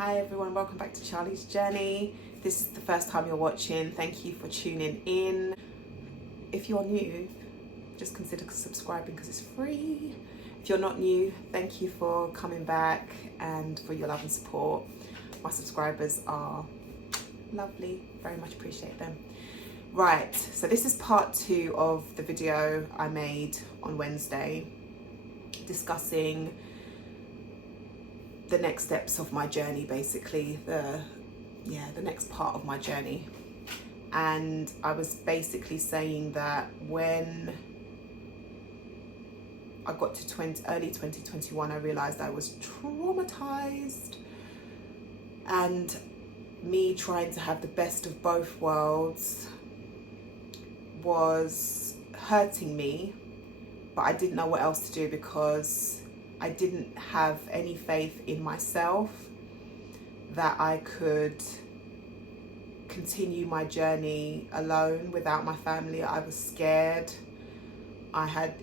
Hi everyone, welcome back to Charlie's Journey. This is the first time you're watching. Thank you for tuning in. If you're new, just consider subscribing because it's free. If you're not new, thank you for coming back and for your love and support. My subscribers are lovely, very much appreciate them. Right, so this is part 2 of the video I made on Wednesday discussing the next steps of my journey, basically the next part of my journey. And I was basically saying that when I got to early 2021, I realized I was traumatized, and me trying to have the best of both worlds was hurting me, but I didn't know what else to do because I didn't have any faith in myself that I could continue my journey alone without my family. I was scared.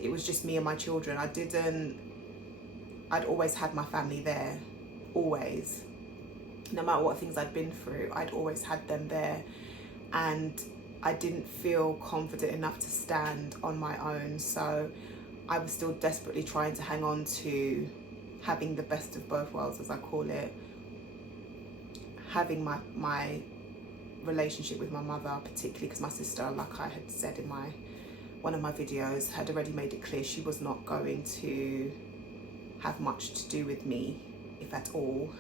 It was just me and my children. I'd always had my family there, always. No matter what things I'd been through, I'd always had them there. And I didn't feel confident enough to stand on my own. So I was still desperately trying to hang on to having the best of both worlds, as I call it. Having my relationship with my mother, particularly because my sister, like I had said in one of my videos, had already made it clear she was not going to have much to do with me, if at all.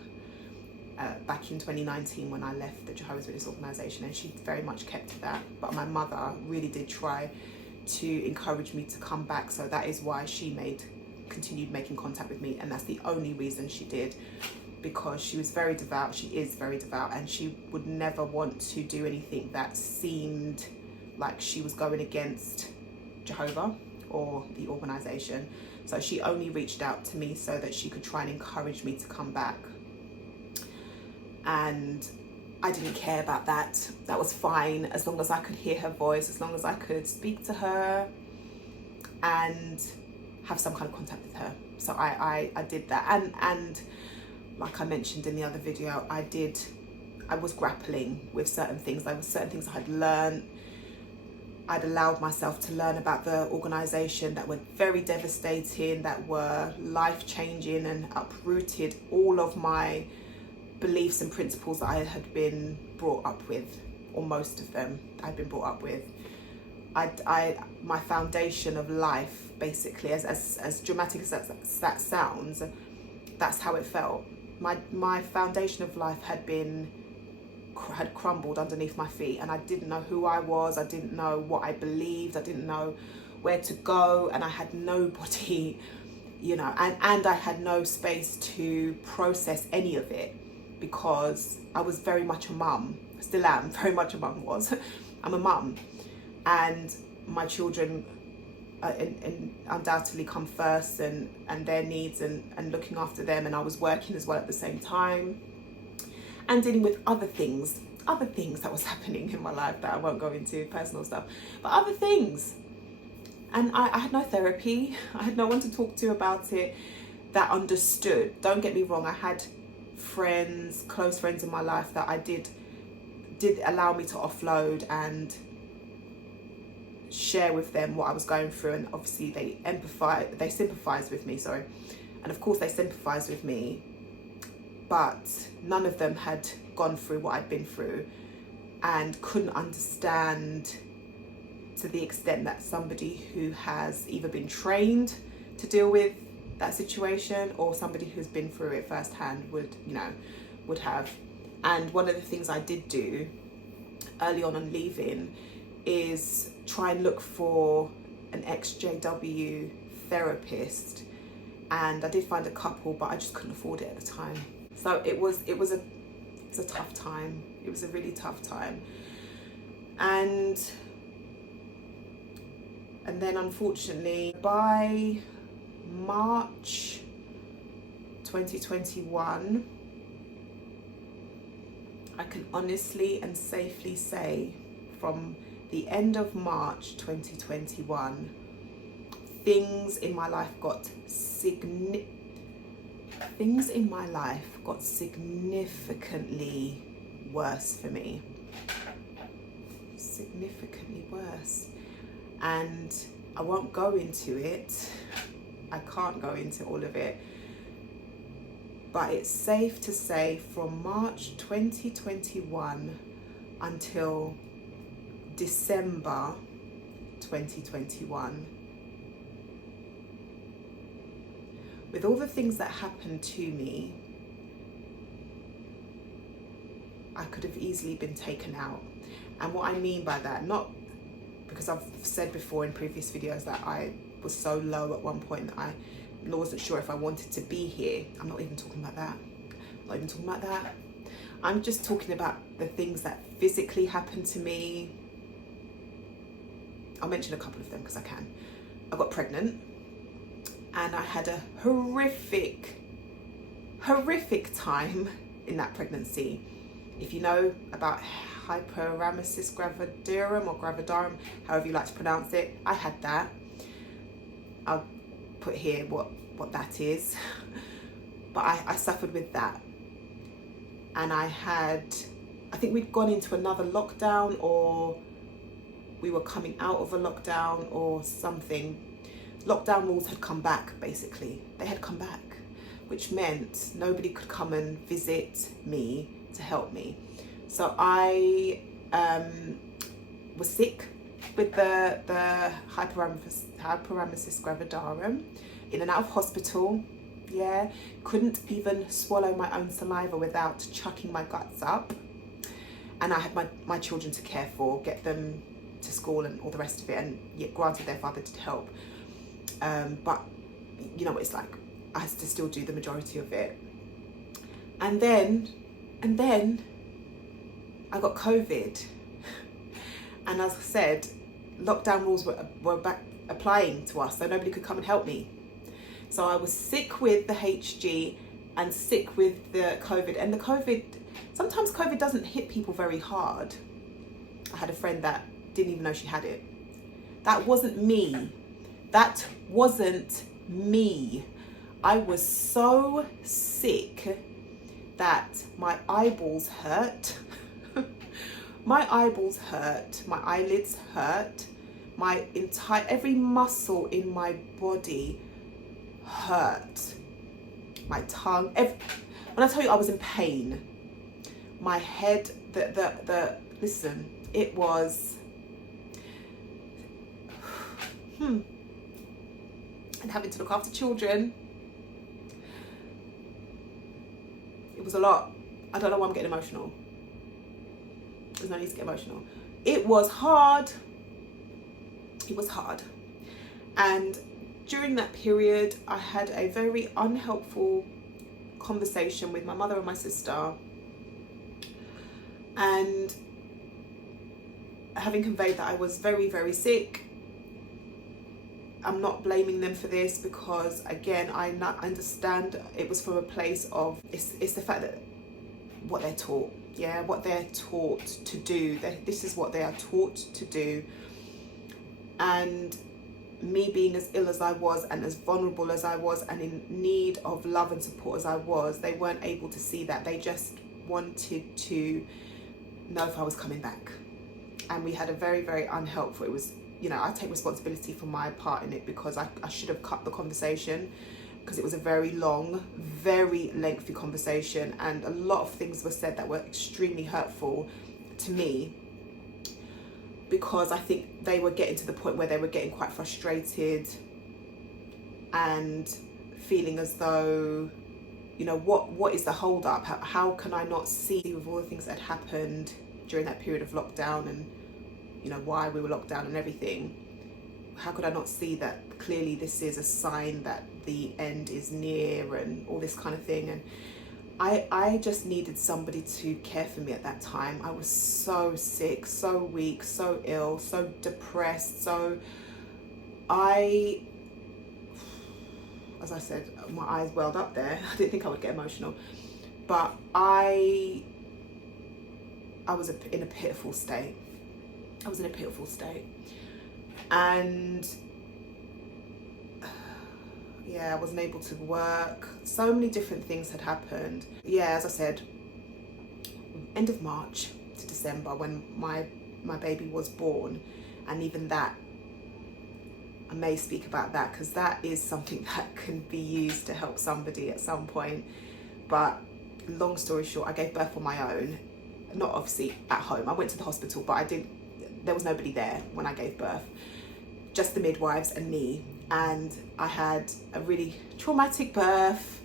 Back in 2019 when I left the Jehovah's Witness organisation, and she very much kept to that. But my mother really did try to encourage me to come back, so that is why she continued making contact with me, and that's the only reason she did, because she was very devout. She is very devout, and she would never want to do anything that seemed like she was going against Jehovah or the organisation. So she only reached out to me so that she could try and encourage me to come back. And I didn't care about that. That was fine, as long as I could hear her voice, as long as I could speak to her and have some kind of contact with her. So I did that. And like I mentioned in the other video, I was grappling with certain things. There were certain things I had learned. I'd allowed myself to learn about the organisation that were very devastating, that were life-changing and uprooted all of my beliefs and principles that I had been brought up with, or most of them I'd been brought up with. My foundation of life, basically, as dramatic as that sounds, that's how it felt. My foundation of life had crumbled underneath my feet, and I didn't know who I was. I didn't know what I believed. I didn't know where to go, and I had nobody, and I had no space to process any of it, because I was very much a mum. Still am very much a mum. I'm a mum, and my children undoubtedly come first, and their needs and looking after them. And I was working as well at the same time, and dealing with other things that was happening in my life that I won't go into, personal stuff, but other things. And I had no therapy. I had no one to talk to about it that understood. Don't get me wrong, I had friends, close friends in my life that I did allow me to offload and share with them what I was going through, and obviously they sympathized with me, and of course they sympathized with me, but none of them had gone through what I'd been through and couldn't understand to the extent that somebody who has either been trained to deal with that situation or somebody who's been through it firsthand would have. And one of the things I did do early on leaving is try and look for an ex-JW therapist, and I did find a couple, but I just couldn't afford it at the time. So it was a tough time. It was a really tough time, and then unfortunately by March 2021, I can honestly and safely say from the end of March 2021, things in my life got things in my life got significantly worse for me. Significantly worse. And I won't go into it. I can't go into all of it. But it's safe to say from March 2021 until December 2021, with all the things that happened to me, I could have easily been taken out. And what I mean by that, not because I've said before in previous videos that I was so low at one point that I wasn't sure if I wanted to be here. I'm not even talking about that. I'm not even talking about that. I'm just talking about the things that physically happened to me. I'll mention a couple of them because I can. I got pregnant and I had a horrific time in that pregnancy. If you know about hyperemesis gravidarum or gravidarum, however you like to pronounce it, I had that. I'll put here what that is. But I suffered with that. And I think we'd gone into another lockdown, or we were coming out of a lockdown or something. Lockdown rules had come back, basically. They had come back, which meant nobody could come and visit me to help me. So I was sick with the hyperemesis gravidarum, in and out of hospital. Yeah, couldn't even swallow my own saliva without chucking my guts up. And I had my children to care for, get them to school and all the rest of it. And yeah, granted, their father did help. But you know what it's like. I had to still do the majority of it. And then I got COVID. And as I said, lockdown rules were back applying to us, so nobody could come and help me. So I was sick with the HG and sick with the COVID. And the COVID, sometimes COVID doesn't hit people very hard. I had a friend that didn't even know she had it. That wasn't me. That wasn't me. I was so sick that my eyeballs hurt. My eyeballs hurt. My eyelids hurt. Every muscle in my body hurt. My tongue. When I tell you I was in pain, my head, listen, it was, and having to look after children, it was a lot. I don't know why I'm getting emotional. There's no need to get emotional. It was hard. It was hard. And during that period, I had a very unhelpful conversation with my mother and my sister. And having conveyed that I was very, very sick, I'm not blaming them for this because, again, I understand it was from a place of, it's the fact that what they're taught, yeah, what they're taught to do. This is what they are taught to do. And me being as ill as I was and as vulnerable as I was and in need of love and support as I was, they weren't able to see that. They just wanted to know if I was coming back. And we had a very, very unhelpful, it was, you know, I take responsibility for my part in it because I should have cut the conversation because it was a very long, very lengthy conversation, and a lot of things were said that were extremely hurtful to me, because I think they were getting to the point where they were getting quite frustrated and feeling as though, you know, what is the hold up? How can I not see, with all the things that had happened during that period of lockdown and, you know, why we were locked down and everything, how could I not see that clearly this is a sign that the end is near and all this kind of thing? And I just needed somebody to care for me at that time. I was so sick, so weak, so ill, so depressed. So as I said, my eyes welled up there. I didn't think I would get emotional, but I was in a pitiful state. I was in a pitiful state. And yeah, I wasn't able to work. So many different things had happened. Yeah, as I said, end of March to December when my baby was born. And even that, I may speak about that because that is something that can be used to help somebody at some point. But long story short, I gave birth on my own. Not obviously at home. I went to the hospital, but there was nobody there when I gave birth. Just the midwives and me. And I had a really traumatic birth.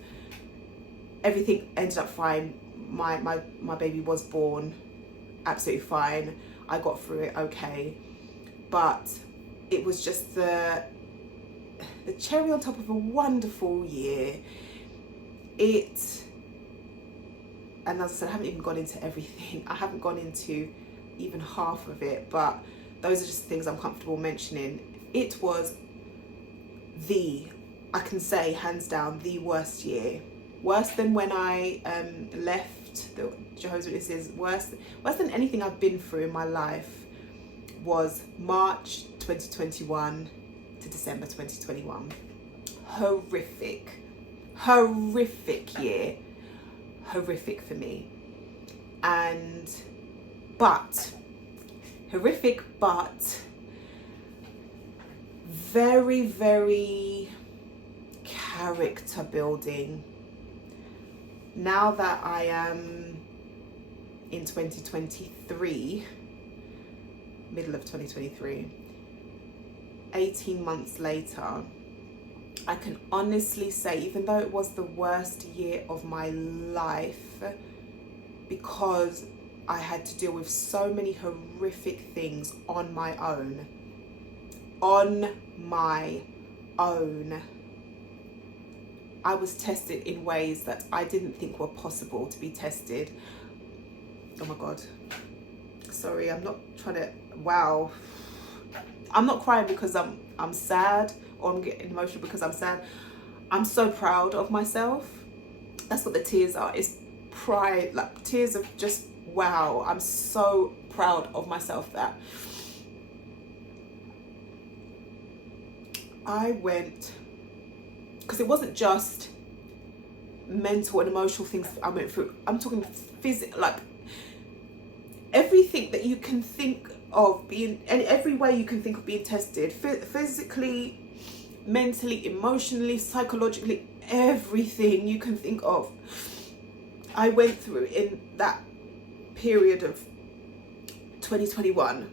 Everything ended up fine. My baby was born absolutely fine. I got through it okay. But it was just the cherry on top of a wonderful year. And as I said, I haven't even gone into everything. I haven't gone into even half of it, but those are just things I'm comfortable mentioning. It was I can say hands down, the worst year. Worse than when I left the Jehovah's Witnesses, worse than anything I've been through in my life was March 2021 to December 2021. Horrific year. Horrific for me. Horrific, but very, very character building. Now that I am in 2023, middle of 2023, 18 months later, I can honestly say, even though it was the worst year of my life, because I had to deal with so many horrific things on my own, I was tested in ways that I didn't think were possible to be tested. Oh my God. Sorry, I'm not trying to, wow. I'm not crying because I'm sad, or I'm getting emotional because I'm sad. I'm so proud of myself. That's what the tears are. It's pride, like tears of just, wow. I'm so proud of myself that I went, because it wasn't just mental and emotional things I went through. I'm talking physical, like everything that you can think of being, and every way you can think of being tested, physically, mentally, emotionally, psychologically, everything you can think of, I went through in that period of 2021.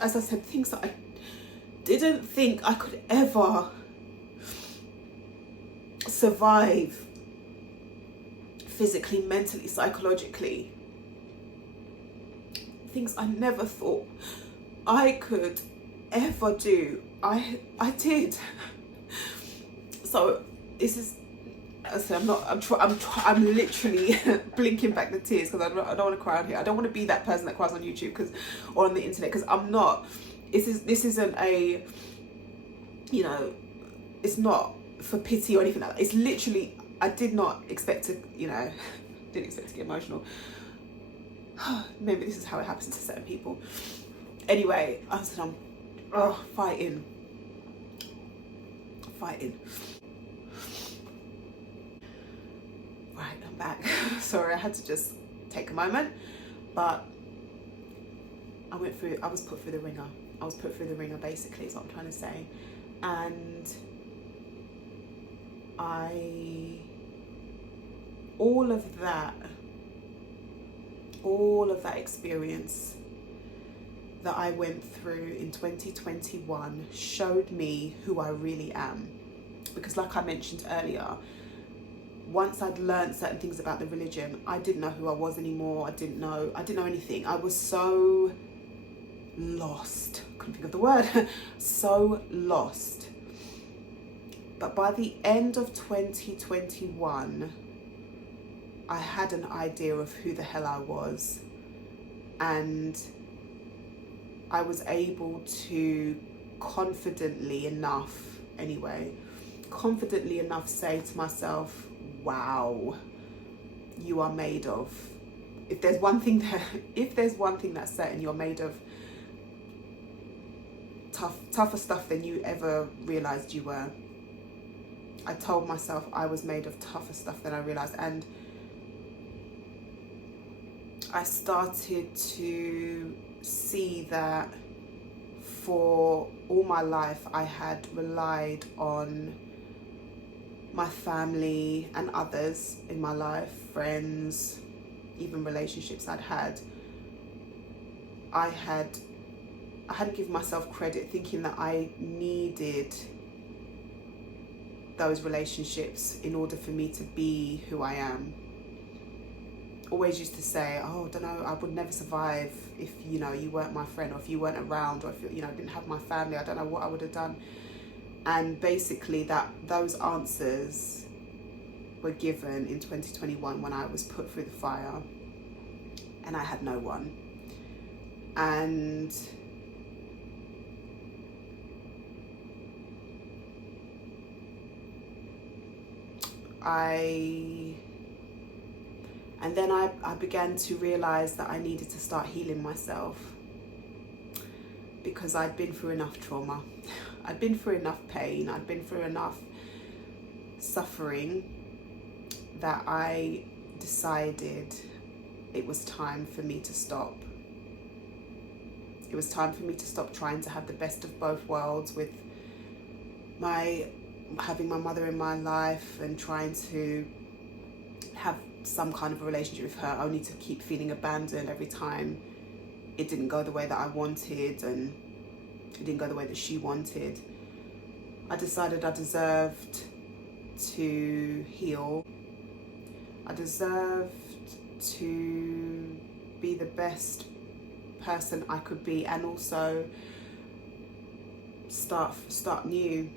As I said, things that I didn't think I could ever survive physically, mentally, psychologically. Things I never thought I could ever do, I did. So this is, as I said, I'm literally blinking back the tears because I don't want to cry on here. I don't want to be that person that cries on YouTube or on the internet, because I'm not. This isn't a, you know, it's not for pity or anything like that. It's literally, I did not expect to, didn't expect to get emotional. Maybe this is how it happens to certain people. Anyway, I said I'm fighting. Right, I'm back. Sorry, I had to just take a moment, but I was put through the ringer. I was put through the ringer, basically, is what I'm trying to say. And all of that experience that I went through in 2021 showed me who I really am. Because like I mentioned earlier, once I'd learned certain things about the religion, I didn't know who I was anymore. I didn't know anything. I was so lost. Couldn't think of the word. So lost. But by the end of 2021, I had an idea of who the hell I was, and I was able to confidently enough say to myself, wow, you are made of, if there's one thing that's certain, you're made of tougher stuff than you ever realized you were. I told myself I was made of tougher stuff than I realised, and I started to see that for all my life I had relied on my family and others in my life, friends, even relationships I'd had. I hadn't given myself credit, thinking that I needed those relationships in order for me to be who I am. Always used to say, oh, I don't know, I would never survive if, you know, you weren't my friend, or if you weren't around, or if, you know, I didn't have my family, I don't know what I would have done. And basically those answers were given in 2021 when I was put through the fire and I had no one. And then I began to realize that I needed to start healing myself, because I'd been through enough trauma. I'd been through enough pain. I'd been through enough suffering that I decided it was time for me to stop. It was time for me to stop trying to have the best of both worlds, with having my mother in my life and trying to have some kind of a relationship with her, only to keep feeling abandoned every time it didn't go the way that I wanted and it didn't go the way that she wanted. I decided I deserved to heal. I deserved to be the best person I could be, and also start new.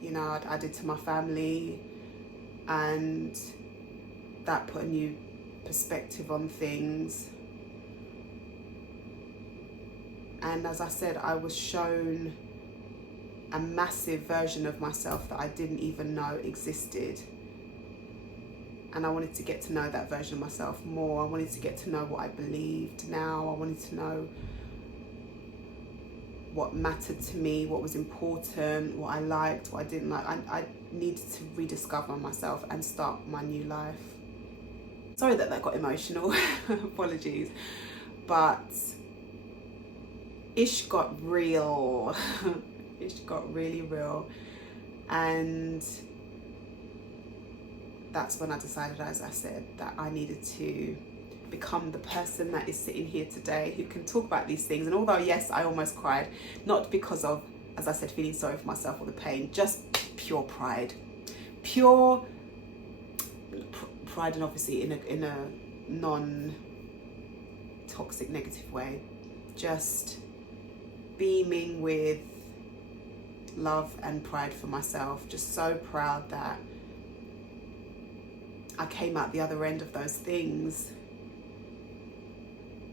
You know, I'd added to my family, and that put a new perspective on things. And as I said, I was shown a massive version of myself that I didn't even know existed. And I wanted to get to know that version of myself more. I wanted to get to know what I believed now. I wanted to know what mattered to me, what was important, what I liked, what I didn't like. I needed to rediscover myself and start my new life. Sorry that got emotional, apologies. But ish got real. Ish got really real. And that's when I decided, as I said, that I needed to become the person that is sitting here today, who can talk about these things. And although, yes, I almost cried, not because of, as I said, feeling sorry for myself or the pain, just pure pride. Pure pride, and obviously in a non-toxic, negative way. Just beaming with love and pride for myself. Just so proud that I came out the other end of those things.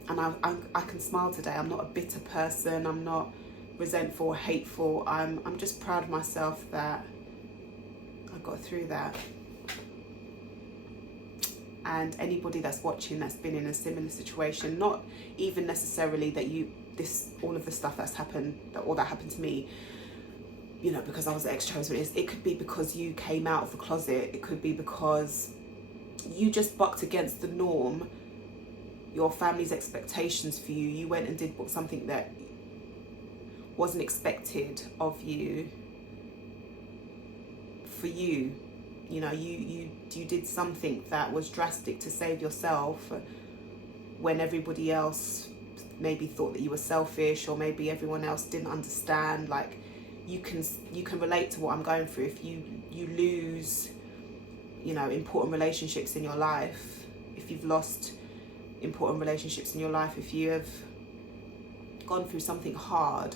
And I can smile today. I'm not a bitter person. I'm not resentful or hateful. I'm just proud of myself that I got through that. And anybody that's watching that's been in a similar situation, not even necessarily that all of the stuff that's happened, or that happened to me, you know, because I was ex-chosen, it could be because you came out of the closet. It could be because you just bucked against the norm, your family's expectations for you. You went and did something that wasn't expected of you for you. You know, you did something that was drastic to save yourself, when everybody else maybe thought that you were selfish, or maybe everyone else didn't understand. Like, you can relate to what I'm going through. If you lose, you know, important relationships in your life, if you've lost important relationships in your life, if you have gone through something hard,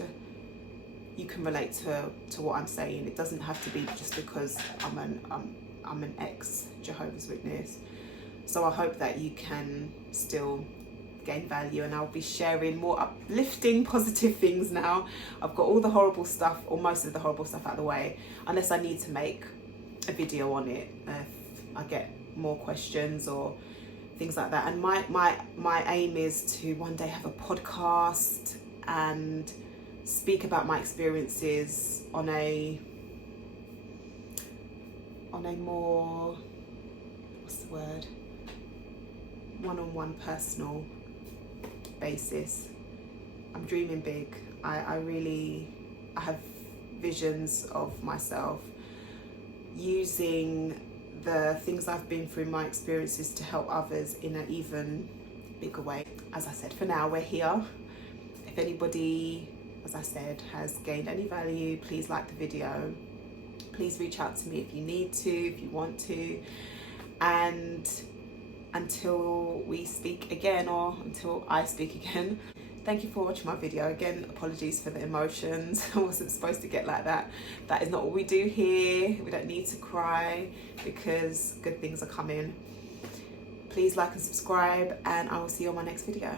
you can relate to what I'm saying. It doesn't have to be just because I'm an ex-Jehovah's Witness. So I hope that you can still gain value, and I'll be sharing more uplifting, positive things now. I've got all the horrible stuff, or most of the horrible stuff, out of the way, unless I need to make a video on it if I get more questions or things like that. And my aim is to one day have a podcast and speak about my experiences on a more, what's the word, one-on-one personal basis. I'm dreaming big. I have visions of myself using the things I've been through, my experiences, to help others in an even bigger way. As I said, for now we're here. If anybody, as I said, has gained any value, please like the video. Please reach out to me if you need to, if you want to. And until we speak again, or until I speak again, thank you for watching my video. Again, apologies for the emotions. I wasn't supposed to get like that. That is not what we do here. We don't need to cry because good things are coming. Please like and subscribe, and I will see you on my next video.